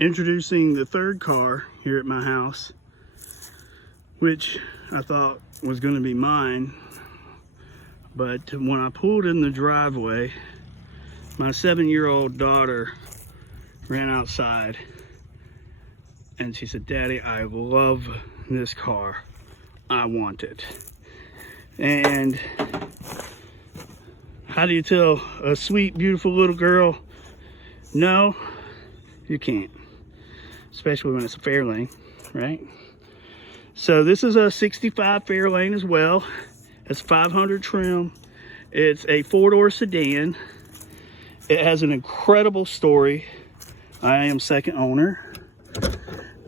Introducing the third car here at my house, which I thought was going to be mine, but when I pulled in the driveway, my 7-year-old daughter ran outside and she said, "Daddy, I love this car. I want it." And how do you tell a sweet, beautiful little girl no? You can't, especially when it's a Fairlane, right? So this is a 65 Fairlane as well. It's 500 trim. It's a 4-door sedan. It has an incredible story. I am second owner.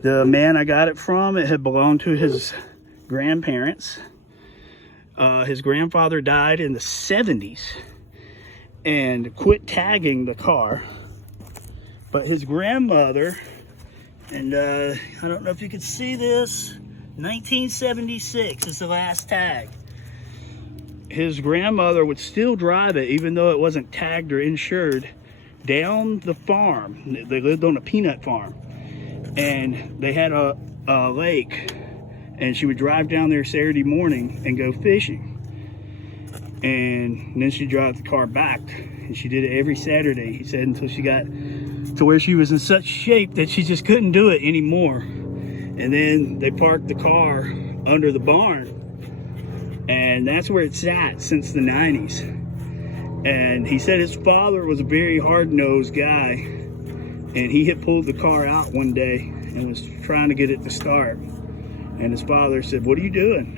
The man I got it from, it had belonged to his grandparents. His grandfather died in the 70s and quit tagging the car. But his grandmother, and I don't know if you can see this, 1976 is the last tag. His grandmother would still drive it, even though it wasn't tagged or insured, down the farm. They lived on a peanut farm, and they had a lake, and she would drive down there Saturday morning and go fishing. And then she'd drive the car back, and she did it every Saturday, he said, until she got to where she was in such shape that she just couldn't do it anymore. And then they parked the car under the barn, and that's where it sat since the 90s. And he said his father was a very hard-nosed guy, and he had pulled the car out one day and was trying to get it to start. And his father said, "What are you doing?"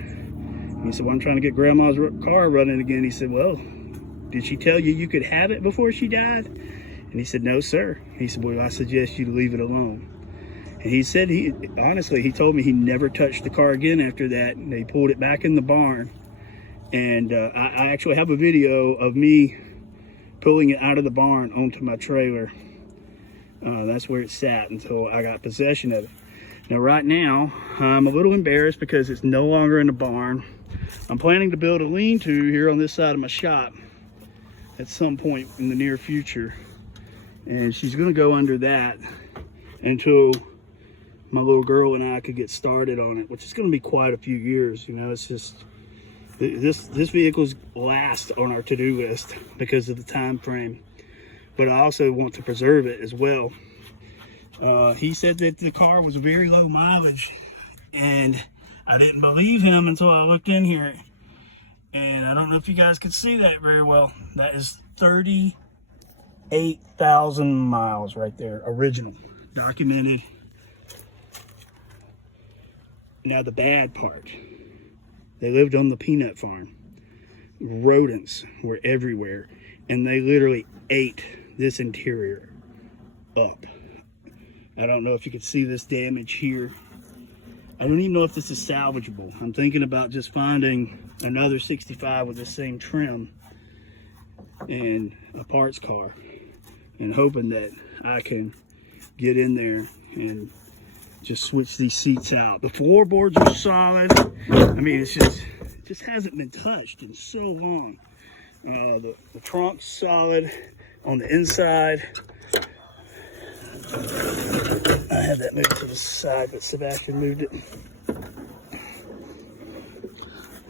And he said, "Well, I'm trying to get Grandma's car running again." He said, "Well, did she tell you you could have it before she died?" And he said, "No, sir." He said, "Well, I suggest you to leave it alone." And he said, honestly, he told me he never touched the car again after that. And they pulled it back in the barn. And I actually have a video of me pulling it out of the barn onto my trailer. That's where it sat until I got possession of it. Now, right now, I'm a little embarrassed because it's no longer in the barn. I'm planning to build a lean-to here on this side of my shop at some point in the near future. And she's going to go under that until my little girl and I could get started on it, which is going to be quite a few years. You know, it's just, this vehicle's last on our to-do list because of the time frame. But I also want to preserve it as well. He said that the car was very low mileage, and I didn't believe him until I looked in here. And I don't know if you guys could see that very well. That is 38,000 miles right there, original, documented. Now the bad part, they lived on the peanut farm. Rodents were everywhere, and they literally ate this interior up. I don't know if you can see this damage here. I don't even know if this is salvageable. I'm thinking about just finding another 65 with the same trim and a parts car, and hoping that I can get in there and just switch these seats out. The floorboards are solid. I mean, it just hasn't been touched in so long. The trunk's solid on the inside. I had that moved to the side, but Sebastian moved it.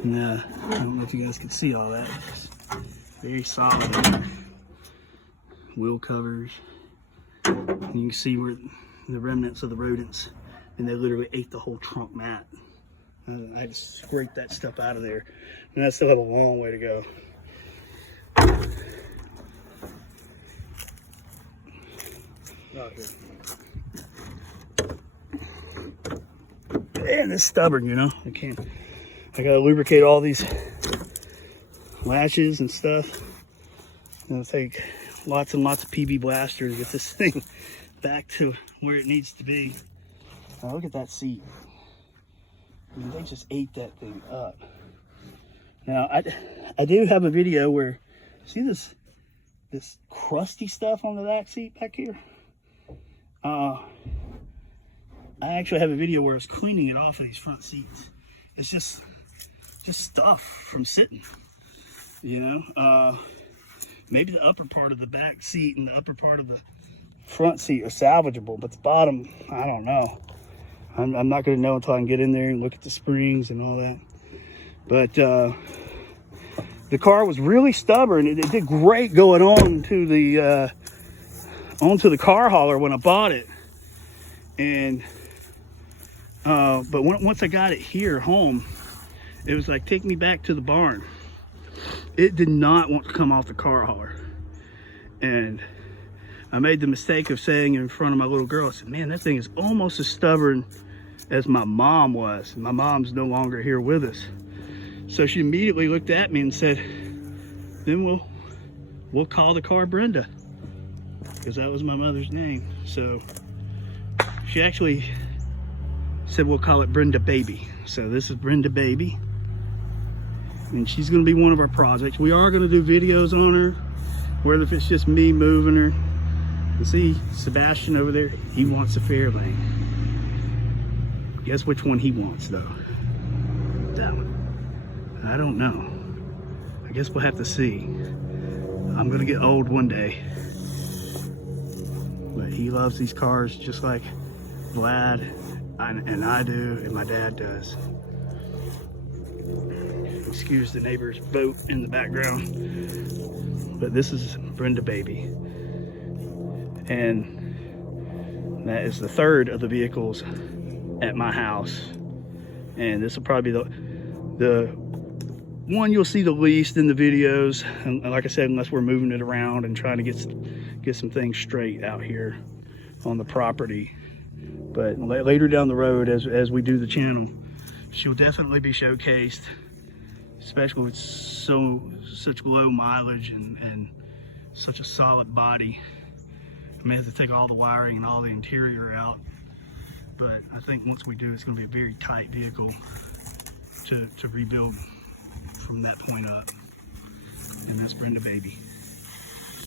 And I don't know if you guys can see all that. It's very solid. Wheel covers. And you can see where the remnants of the rodents, and they literally ate the whole trunk mat. I had to scrape that stuff out of there, and I still have a long way to go. Out here. And it's stubborn, you know. I gotta lubricate all these latches and stuff. It'll take lots and lots of PB blasters to get this thing back to where it needs to be. Now look at that seat. I mean, they just ate that thing up. Now I do have a video where, see this crusty stuff on the back seat back here? I actually have a video where I was cleaning it off of these front seats. It's just stuff from sitting, you know. Maybe the upper part of the back seat and the upper part of the front seat are salvageable, but the bottom, I don't know. I'm not going to know until I can get in there and look at the springs and all that. But the car was really stubborn. It did great going on to the onto the car hauler when I bought it, and but once I got it here home, it was like, take me back to the barn. It did not want to come off the car hauler, and I made the mistake of saying in front of my little girl, I said, man, that thing is almost as stubborn as my mom was. And my mom's no longer here with us. So she immediately looked at me and said, then we'll call the car Brenda, because that was my mother's name. So she actually said, we'll call it Brenda Baby. So this is Brenda Baby, and she's going to be one of our projects. We are going to do videos on her, whether if it's just me moving her. You see Sebastian over there, he wants a Fairlane. Guess which one he wants though? That one. I don't know. I guess we'll have to see. I'm gonna get old one day. But he loves these cars just like Vlad and I do, and my dad does. Excuse the neighbor's boat in the background. But this is Brenda Baby. And that is the third of the vehicles at my house, and this will probably be the one you'll see the least in the videos, and like I said, unless we're moving it around and trying to get some things straight out here on the property. But later down the road, as we do the channel, she'll definitely be showcased, especially with such low mileage and such a solid body. I may have to take all the wiring and all the interior out, but I think once we do, it's going to be a very tight vehicle to rebuild from that point up. And that's Brenda Baby.